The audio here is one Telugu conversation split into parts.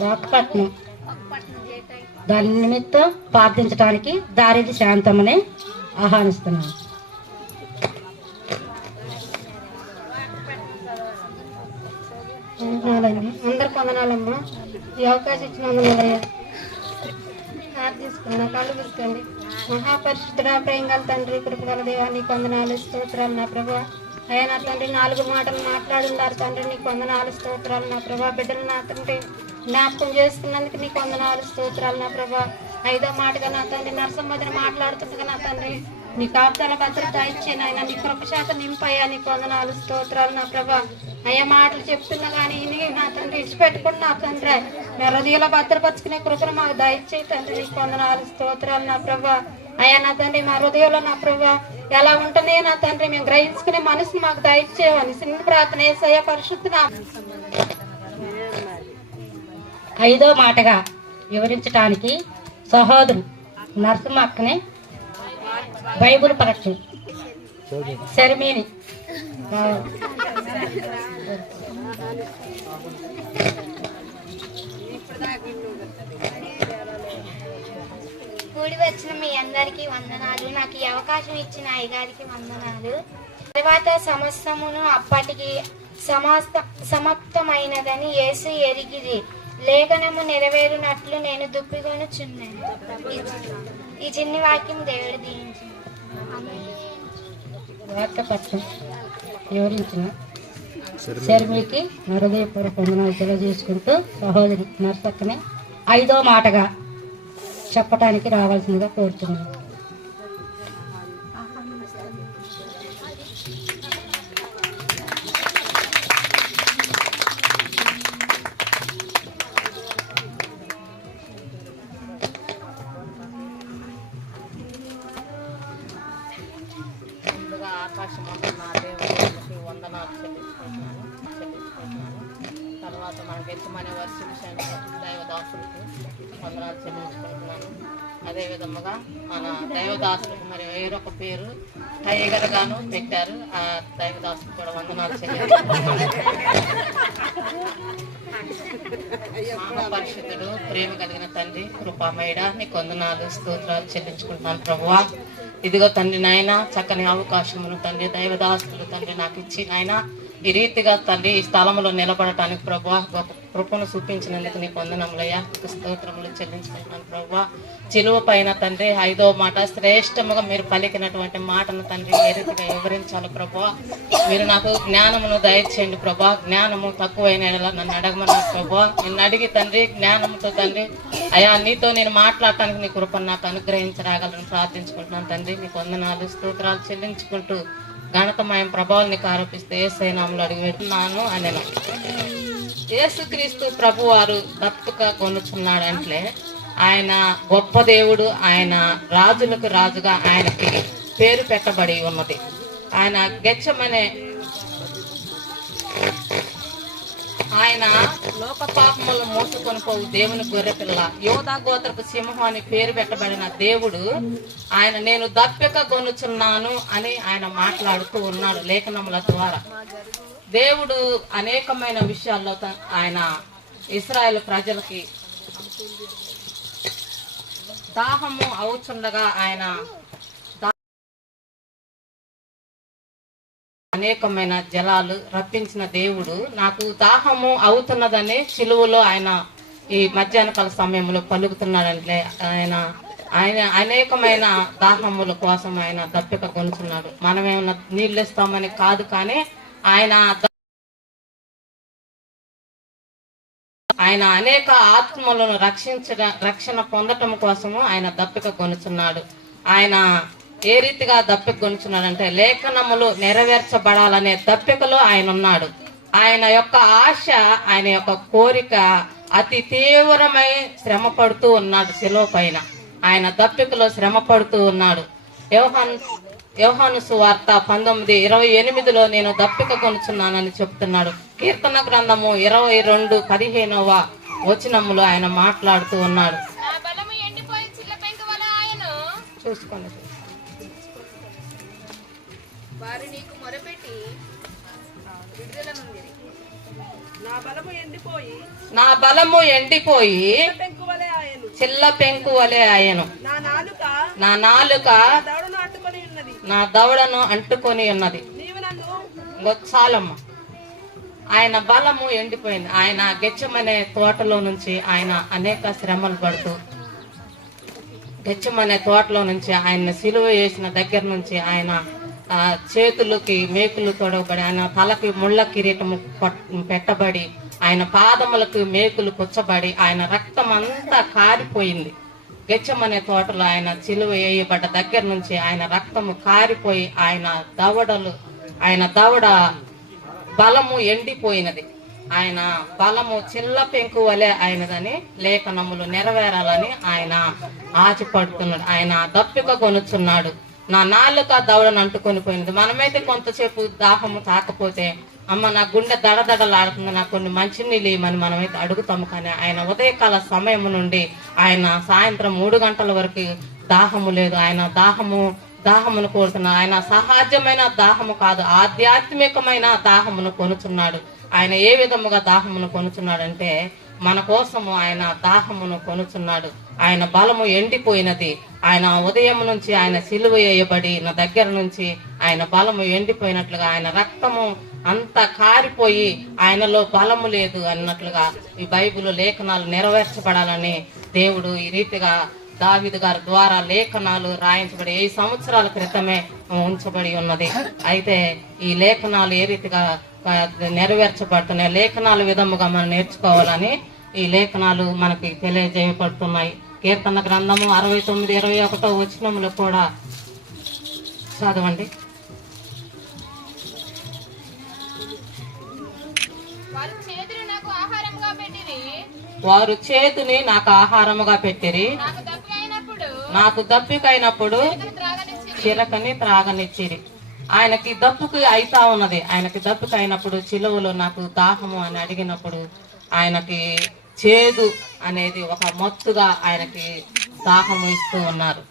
వాకపట్నం దాని నిమిత్తం ప్రార్థించడానికి దారిది శాంతమని ఆహ్వానిస్తున్నాను. వందనాలండి అందరికి వందనాలమ్మా ఈ అవకాశం ఇచ్చిన ప్రార్థిస్తున్నా కళ్ళు పుస్తకండి మహాపరిశుద్ధుడ ప్రేంగల తండ్రి కృపగల దేవా నీకు వందనాలు స్తోత్రాలు నా ప్రభా. అయ్యా నా తండ్రి నాలుగు మాటలు మాట్లాడున్నారు. తండ్రి నీకు వందనాలు స్తోత్రాలు నా ప్రభా. బిడ్డలు నా తండ్రి జ్ఞాపకం చేసుకున్నందుకు నీకు వందనాలు స్తోత్రాలు నా ప్రభా. ఐదో మాటగా నా తండ్రి నరసమ్మదిని మాట్లాడుతుండగా నా తండ్రి నీ కాపుదల భద్రత ఇచ్చాను ఆయన నీ కృపశాత నింపయ్యా నీ వందనాలు స్తోత్రాలు నా ప్రభా. అయ్యా మాటలు చెప్తున్నా కానీ నా తండ్రి ఇచ్చిపెట్టుకున్నా తండ్రి. నా హృదయంలో భద్రపరుచుకునే కృపను మాకు దయచేయి తండ్రి. నీ వందనాలు స్తోత్రాలు నా ప్రభా. అయ్యా నా తండ్రి మా హృదయంలో నా ప్రభా. ఎలా ఉంటుంది నా తండ్రి? మేము గ్రహించుకునే మనసుని మాకు దయచేయమని చిన్న ప్రార్థన ఏసయ్య పరిశుద్ధ నా ఐదో మాటగా వివరించడానికి సహోదరు నరసింహ అక్కని బైబుల్ పరీక్ష శర్మిని కూడి వచ్చిన మీ అందరికీ వందనాలు. నాకు ఈ అవకాశం ఇచ్చిన అయ్యగారికి వందనాలు. తర్వాత సమస్తమును అప్పటికి సమస్త సమాప్తమైనదని యేసు ఎరిగిరి. లేఖనము నెరవేరునట్లు నేను దుప్పిగొనుచున్నాను ఈ చిన్ని వాక్యం దేవుడు దీవించి. వాక్యపట్నం వివరించిన శర్మికి హృదయపూర్వక వందనాలు తెలియజేసుకుంటూ సహోదరి నర్సక్కని ఐదో మాటగా చెప్పటానికి రావాల్సిందిగా కోరుతున్నాను. ముందుగా ఆకాశం నా దేవుడికి వందనాలు చెల్లించుకుంటున్నాను చెల్లించుకుంటున్నాను తర్వాత మన గెచ్చమనే వర్షం శిక్షణ దైవదాసులకు వందనాలు చెల్లించుకుంటున్నాను అదే విధముగా మన దైవదాసులకు మరి వేరొక పేరు టైగర్ గాను పెట్టారు. ఆ దైవదాసులకు కూడా వందనాలు చెల్లించుకుంటున్నాను మహాపరిశుద్ధుడు ప్రేమ కలిగిన తండ్రి కృపామేడ నీకు వందనాలు స్తోత్రాలు చెల్లించుకుంటున్నాను ప్రభువా. ఇదిగో తండ్రి నాయన చక్కని అవకాశమును తండ్రి దైవదాస్తులు తండ్రి నాకు ఇచ్చి నాయన ఈ రీతిగా తండ్రి ఈ స్థలంలో నిలబడటానికి ప్రభు గొప్ప కృపను చూపించినందుకు నీకు వందనములయ్యా. నీకు స్తోత్రములు చెల్లించుకుంటున్నాను ప్రభా చిలువ పైన తండ్రి ఐదో మాట శ్రేష్టముగా మీరు పలికినటువంటి మాటను తండ్రి ఏ రీతిగా వివరించాలి ప్రభా మీరు నాకు జ్ఞానమును దయచేయండి ప్రభా జ్ఞానము తక్కువైన నన్ను అడగమన్నారు ప్రభా నిన్ను అడిగి తండ్రి జ్ఞానంతో తండ్రి అయా నీతో నేను మాట్లాడటానికి నీ కృపను నాకు అనుగ్రహించరాగలను ప్రార్థించుకుంటున్నాను తండ్రి. నీకు వందనాలు స్తోత్రాలు చెల్లించుకుంటూ ఘనతమయం ప్రభావం నీకు ఆరోపిస్తే ఏ సైనాములు అడిగి పెడుతున్నాను అని యేసుక్రీస్తు ప్రభువారు దత్తుగా కొనుచున్నాడంటే ఆయన గొప్ప దేవుడు ఆయన రాజులకు రాజుగా ఆయనకి పేరు పెట్టబడి ఉన్నది. ఆయన గెచ్చమనే ఆయన లోక పాపములు మోసుకొని పోవు దేవుని గొర్రెపిల్ల. యోధా గోత్రపు సింహం అని పేరు పెట్టబడిన దేవుడు ఆయన నేను దప్పిక కొనుచున్నాను అని ఆయన మాట్లాడుతూ ఉన్నాడు లేఖనముల ద్వారా. దేవుడు అనేకమైన విషయాల్లో త- ఆయన ఇస్రాయేల్ ప్రజలకి దాహము అవుచుండగా ఆయన అనేకమైన జలాలు రప్పించిన దేవుడు. నాకు దాహము అవుతున్నదని సిలువలో ఆయన ఈ మధ్యాహ్నకాల సమయంలో పలుకుతున్నాడంటే ఆయన ఆయన అనేకమైన దాహముల కోసం ఆయన దప్పిక కొనుచున్నాడు మనమేమన్నా నీళ్ళు ఇస్తామని కాదు కానీ ఆయన ఆయన అనేక ఆత్మలను రక్షించడం రక్షణ పొందటం కోసము ఆయన దప్పిక కొనుచున్నాడు. ఆయన ఏ రీతిగా దప్పిక కొనుచున్నాడంటే లేఖనములు నెరవేర్చబడాలనే దప్పికలో ఆయన ఉన్నాడు ఆయన యొక్క ఆశ ఆయన యొక్క కోరిక అతి తీవ్రమై శ్రమ పడుతూ ఉన్నాడు శిలో పైన. ఆయన దప్పికలో శ్రమ పడుతూ ఉన్నాడు. యోహన్ యోహాను సువార్త పంతొమ్మిది ఇరవై ఎనిమిదిలో నేను దప్పిక కొనుచున్నానని చెప్తున్నాడు. కీర్తన గ్రంథము ఇరవై రెండు పదిహేనవ వచనములో ఆయన మాట్లాడుతూ ఉన్నాడు. చూసుకోండి. వారు నీకు మొరపెట్టి విడుదల నుండి నా బలము ఎండిపోయి చిల్ల పెంకు వలె ఆయను నా నాలుక నా దవడను అంటుకొని ఉన్నది. గొచ్చాలమ్మ ఆయన బలము ఎండిపోయింది. ఆయన గెచ్చమనే తోటలో నుంచి ఆయన అనేక శ్రమలు పడుతూ గెచ్చమనే తోటలో నుంచి ఆయన సిలువ వేసిన దగ్గర నుంచి ఆయన చేతులకి మేకులు తొడవబడి ఆయన తలకి ముళ్ళ కిరీటము పట్- పెట్టబడి ఆయన పాదములకు మేకులు పుచ్చబడి ఆయన రక్తం అంతా కారిపోయింది. గెచ్చమనే తోటలో ఆయన చిలువ వేయబడ్డ దగ్గర నుంచి ఆయన రక్తము కారిపోయి ఆయన దవడలు ఆయన దవడ బలము ఎండిపోయినది. ఆయన బలము చిల్ల పెంకు వలె ఆయనదని లేఖనములు నెరవేరాలని ఆయన ఆశపడుతున్నాడు. ఆయన దప్పిక కొనుచున్నాడు. నా నాలుక దవడను అంటుకొని పోయినది. మనమైతే కొంతసేపు దాహము తాకపోతే అమ్మ నా గుండె దడదడలాడుతుంది. నాకు కొన్ని మంచినీళ్ళు ఇవ్వమని మనమైతే అడుగుతాము. కానీ ఆయన ఉదయకాల సమయం నుండి ఆయన సాయంత్రం మూడు గంటల వరకు దాహము లేదు. ఆయన దాహము దాహమును కోరుతున్నాడు ఆయన సహజమైన దాహము కాదు ఆధ్యాత్మికమైన దాహమును కొనుచున్నాడు. ఆయన ఏ విధముగా దాహమును కొనుచున్నాడంటే మన కోసము ఆయన దాహమును కొనుచున్నాడు. ఆయన బలము ఎండిపోయినది. ఆయన ఉదయం నుంచి ఆయన సిలువ వేయబడి నా దగ్గర నుంచి ఆయన బలము ఎండిపోయినట్లుగా ఆయన రక్తము అంత కారిపోయి ఆయనలో బలము లేదు అన్నట్లుగా ఈ బైబిల్ లేఖనాలు నెరవేర్చబడాలని దేవుడు ఈ రీతిగా దావిద్ గారి ద్వారా లేఖనాలు రాయించబడి ఏ సంవత్సరాల క్రితమే ఉంచబడి ఉన్నది. అయితే ఈ లేఖనాలు ఏ రీతిగా నెరవేర్చబడుతున్నాయి? లేఖనాల విధముగా మనం నేర్చుకోవాలని ఈ లేఖనాలు మనకి తెలియజేయబడుతున్నాయి. కీర్తన గ్రంథము అరవై తొమ్మిది ఇరవై ఒకటో వచనములు కూడా చదవండి. వారు చేతిని నాకు ఆహారముగా పెట్టిరి. నాకు దప్పికైనప్పుడు చిరకని త్రాగనిచ్చిరి. ఆయనకి దప్పుకి అయితా ఉన్నది. ఆయనకి దప్పుకి అయినప్పుడు చిలువలో నాకు దాహము అని అడిగినప్పుడు ఆయనకి చేదు అనేది ఒక మత్తుగా ఆయనకి దాహము ఇస్తూ ఉన్నారు.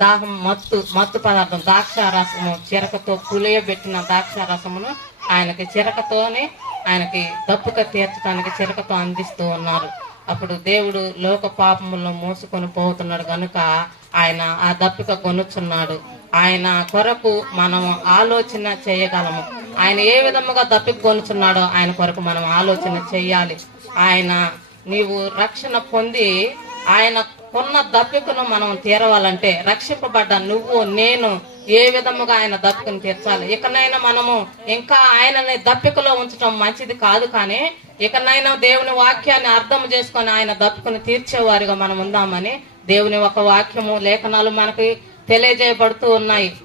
దాహం మత్తు మత్తు పదార్థం ద్రాక్ష రసము చిరకతో పులియబెట్టిన ద్రాక్ష రసమును ఆయనకి చిరకతోనే ఆయనకి దప్పుక తీర్చడానికి చిరకతో అందిస్తూ ఉన్నారు. అప్పుడు దేవుడు లోక పాపములను మోసుకొని పోతున్నాడు కనుక ఆయన ఆ దప్పిక కొనుచున్నాడు ఆయన కొరకు మనం ఆలోచన చేయగలము. ఆయన ఏ విధముగా దప్పిక కొనుచున్నాడో ఆయన కొరకు మనం ఆలోచన చేయాలి. ఆయన నీవు రక్షణ పొంది ఆయన కొన్న దప్పికను మనం తీరవాలంటే రక్షింపబడ్డ నువ్వు నేను ఏ విధముగా ఆయన దప్పికను తీర్చాలి? ఇకనైనా మనము ఇంకా ఆయనని దప్పికలో ఉంచడం మంచిది కాదు కానీ ఇకనైనా దేవుని వాక్యాన్ని అర్థం చేసుకొని ఆయన దప్పికను తీర్చేవారిగా మనం ఉందామని దేవుని ఒక వాక్యము లేఖనాలు మనకి తెలియజేయబడుతూ ఉన్నాయి.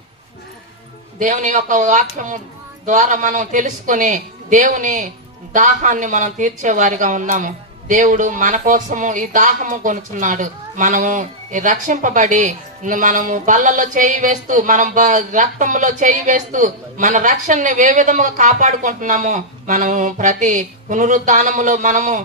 దేవుని యొక్క వాక్యము ద్వారా మనం తెలుసుకొని దేవుని దాహాన్ని మనం తీర్చేవారిగా ఉందాము. దేవుడు మన కోసము ఈ దాహము కొనుచున్నాడు. మనము రక్షింపబడి మనము బల్లలో చేయి వేస్తూ మనం బ- రక్తములో చేయి వేస్తూ మన రక్షణని ఏ విధముగా కాపాడుకుంటున్నామో మనము ప్రతి పునరుద్ధానములో మనము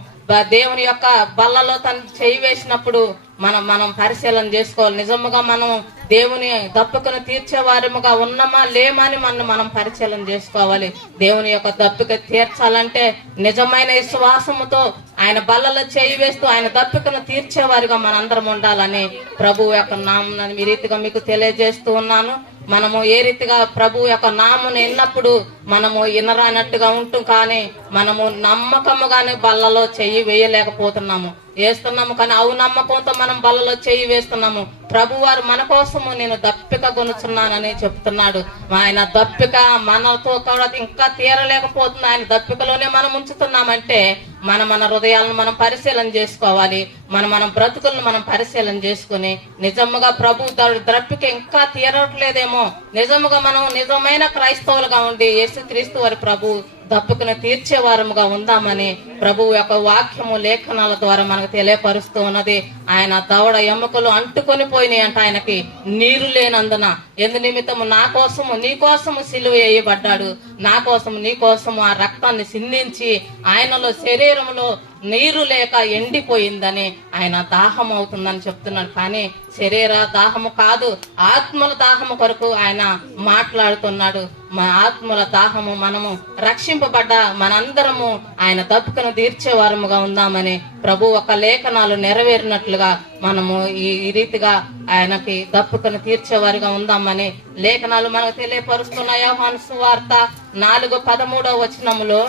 దేవుని యొక్క బల్లలో తను చేయి వేసినప్పుడు మనం మనం పరిశీలన చేసుకోవాలి. నిజముగా మనం దేవుని దప్పుకను తీర్చేవారముగా ఉన్నామా లేమా అని మనం మనం పరిశీలన చేసుకోవాలి. దేవుని యొక్క దప్పిక తీర్చాలంటే నిజమైన విశ్వాసముతో ఆయన బల్లలో చేయి వేస్తూ ఆయన దప్పికను తీర్చేవారిగా మనందరం ఉండాలని ప్రభు యొక్క నామం ఈ రీతిగా మీకు తెలియజేస్తూ ఉన్నాను. మనము ఏ రీతిగా ప్రభు యొక్క నామును ఎన్నప్పుడు మనము ఇనరానట్టుగా ఉంటాం కానీ మనము నమ్మకముగానే బల్లలో చెయ్యి వేయలేకపోతున్నాము. వేస్తున్నాము. కానీ అవు నమ్మకంతో మనం బలలో చేయి వేస్తున్నాము. ప్రభు వారు మన కోసము నేను దప్పిక కొనుచున్నానని చెప్తున్నాడు. ఆయన దప్పిక మనతో కూడా ఇంకా తీరలేకపోతుంది. ఆయన దప్పికలోనే మనం ఉంచుతున్నామంటే మన మన హృదయాలను మనం పరిశీలన చేసుకోవాలి. మన మన బ్రతుకులను మనం పరిశీలన చేసుకుని నిజముగా ప్రభు దప్పిక ఇంకా తీరట్లేదేమో. నిజముగా మనం నిజమైన క్రైస్తవులుగా ఉండి యేసుక్రీస్తు వారి ప్రభు దప్పుకుని తీర్చేవారముగా ఉందామని ప్రభు యొక్క వాక్యము లేఖనాల ద్వారా మనకు తెలియపరుస్తూ ఉన్నది. ఆయన దవడ ఎముకలు అంటుకొని పోయినాయి అంట ఆయనకి. నీరు లేనందున ఎందు నిమిత్తము నా కోసము నీ కోసము సిలువ వేయబడ్డాడు. నా కోసము నీ కోసము ఆ రక్తాన్ని సిందించి ఆయనలో శరీరంలో నీరు లేక ఎండిపోయిందని ఆయన దాహం అవుతుందని చెప్తున్నాడు. కానీ శరీర దాహము కాదు ఆత్మల దాహము కొరకు ఆయన మాట్లాడుతున్నాడు. మా ఆత్మల దాహము మనము రక్షింపబడ్డ మనందరము ఆయన దప్పుకను తీర్చేవారముగా ఉందామని ప్రభు ఒక లేఖనాలు నెరవేరినట్లుగా మనము ఈ ఈ రీతిగా ఆయనకి దప్పుకను తీర్చేవారిగా ఉందామని లేఖనాలు మనకు తెలియపరుస్తున్న యోహాను సువార్త నాలుగు పదమూడవ వచనములో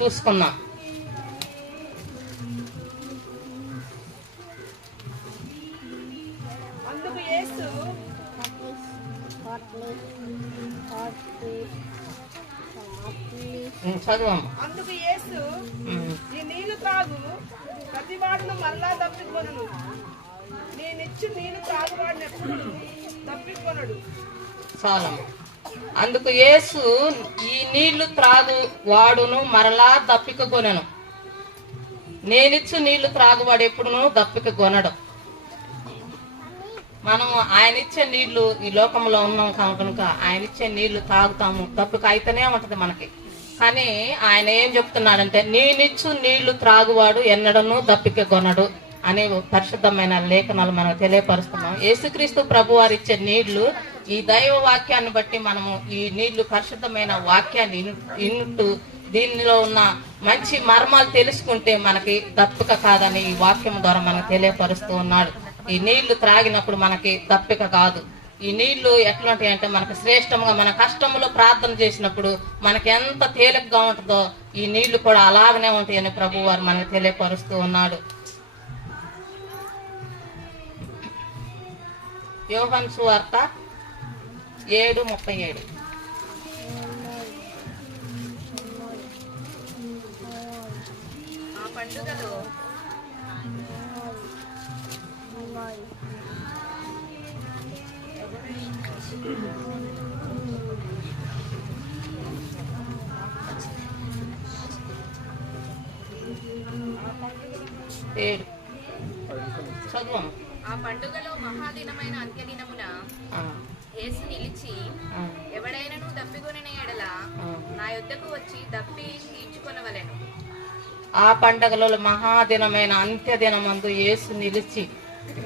చూసుకున్నాం అందుకు యేసు. ఈ నీళ్ళు త్రాగు ప్రతివాడును మరలా తప్పికొనను. నేనిచ్చు నీళ్ళు త్రాగువాడినెప్పుడు తప్పికొనడు. చాలమ్మ. అందుకు యేసు ఈ నీళ్ళు త్రాగు వాడును మరలా దప్పిక కొనను నేనిచ్చు నీళ్ళు త్రాగువాడు ఎప్పుడును దప్పిక కొనడు మనం ఆయన ఇచ్చే నీళ్ళు ఈ లోకంలో ఉన్నాం కనుక ఆయన ఇచ్చే నీళ్ళు తాగుతాము. దప్పిక అయితేనే ఉంటది మనకి. కానీ ఆయన ఏం చెప్తున్నాడంటే నేనిచ్చు నీళ్ళు త్రాగువాడు ఎన్నడను దప్పిక కొనడు అనే పరిశుద్ధమైన లేఖనాలు మనం తెలియపరుస్తున్నాం. యేసుక్రీస్తు ప్రభు వారు ఇచ్చే నీళ్ళు ఈ దైవ వాక్యాన్ని బట్టి మనము ఈ నీళ్ళు పరిశుద్ధమైన వాక్యాన్ని ఇను- దీనిలో ఉన్న మంచి మర్మాలు తెలుసుకుంటే మనకి దప్పిక కాదని ఈ వాక్యం ద్వారా మనకు తెలియపరుస్తూ ఉన్నాడు. ఈ నీళ్ళు త్రాగినప్పుడు మనకి దప్పిక కాదు. ఈ నీళ్ళు ఎట్లాంటివి అంటే మనకు శ్రేష్టంగా మన కష్టంలో ప్రార్థన చేసినప్పుడు మనకి ఎంత తేలికగా ఉంటుందో ఈ నీళ్ళు కూడా అలాగనే ఉంటాయని ప్రభు వారు మనకు తెలియపరుస్తూ ఉన్నాడు. యోహన్ సువార్త ఏడు ముప్పై ఏడు. పండుగలో ఏడు చదువు? ఆ పండుగలో మహాదినమైన అంత్యదినమున యేసు నిలిచి ఎవడైనను దప్పికొనిన ఎడల నా యొద్దకు వచ్చి దప్పి తీర్చుకొనవలెను. ఆ పండగలో మహాదినమైన అంత్యదినమందు యేసు నిలిచి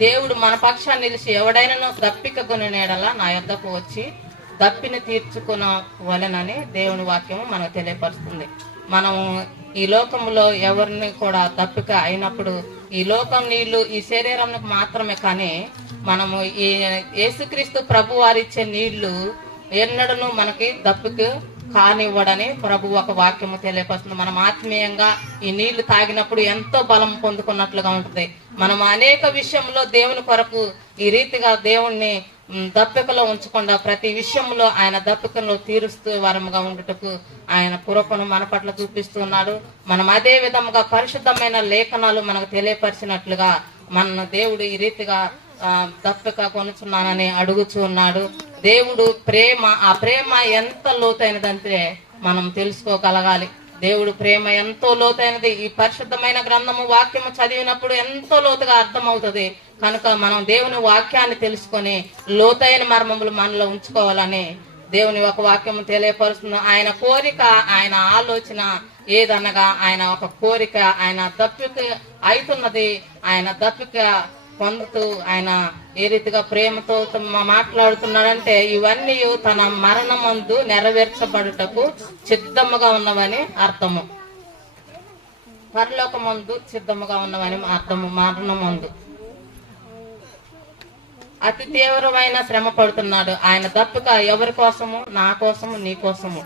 దేవుడు మన పక్షాన్ని నిలిచి ఎవడైనా దప్పిక కొనినేడల నా యొద్దకు వచ్చి దప్పిని తీర్చుకున్న వలనని దేవుని వాక్యము మనకు తెలియపరుస్తుంది. మనము ఈ లోకంలో ఎవరిని కూడా దప్పిక అయినప్పుడు ఈ లోకం నీళ్ళు ఈ శరీరానికి మాత్రమే కానీ మనము ఈ యేసుక్రీస్తు ప్రభు వారిచ్చే నీళ్ళు ఎన్నడను మనకి దప్పిక కానివ్వడని ప్రభు ఒక వాక్యము తెలియపరుస్తుంది. మనం ఆత్మీయంగా ఈ నీళ్ళు తాగినప్పుడు ఎంతో బలం పొందుకున్నట్లుగా ఉంటుంది. మనం అనేక విషయంలో దేవుని కొరకు ఈ రీతిగా దేవుణ్ణి దప్పికలో ఉంచకుండా ప్రతి విషయంలో ఆయన దప్పికను తీరుస్తూ వరముగా ఉండటకు ఆయన కృపను మన పట్ల చూపిస్తున్నాడు మనం అదే విధముగా పరిశుద్ధమైన లేఖనాలు మనకు తెలియపరిచినట్లుగా మన దేవుడు ఈ రీతిగా ఆ, దప్పిక కొనుచున్నానని అడుగుచున్నాడు దేవుడు ప్రేమ ఆ ప్రేమ ఎంత లోతైనదంటే మనం తెలుసుకోగలగాలి. దేవుడు ప్రేమ ఎంతో లోతైనది. ఈ పరిశుద్ధమైన గ్రంథము వాక్యము చదివినప్పుడు ఎంతో లోతుగా అర్థమవుతుంది. కనుక మనం దేవుని వాక్యాన్ని తెలుసుకొని లోతైన మర్మములు మనలో ఉంచుకోవాలని దేవుని ఒక వాక్యము తెలియపరుస్తుంది. ఆయన కోరిక ఆయన ఆలోచన ఏదనగా ఆయన ఒక కోరిక ఆయన దప్పిక అవుతున్నది ఆయన దప్పిక పొందుతూ ఆయన ఏ రీతిగా ప్రేమతో మాట్లాడుతున్నాడంటే ఇవన్నీ తన మరణమందు నెరవేర్చబడుటకు సిద్ధముగా ఉన్నవని అర్థము. పరలోకమందు సిద్ధముగా ఉన్నవని అర్థము మరణమందు. అతి తీవ్రమైన శ్రమ పడుతున్నాడు. ఆయన తప్పుక ఎవరి కోసము? నా కోసము? నీ కోసము?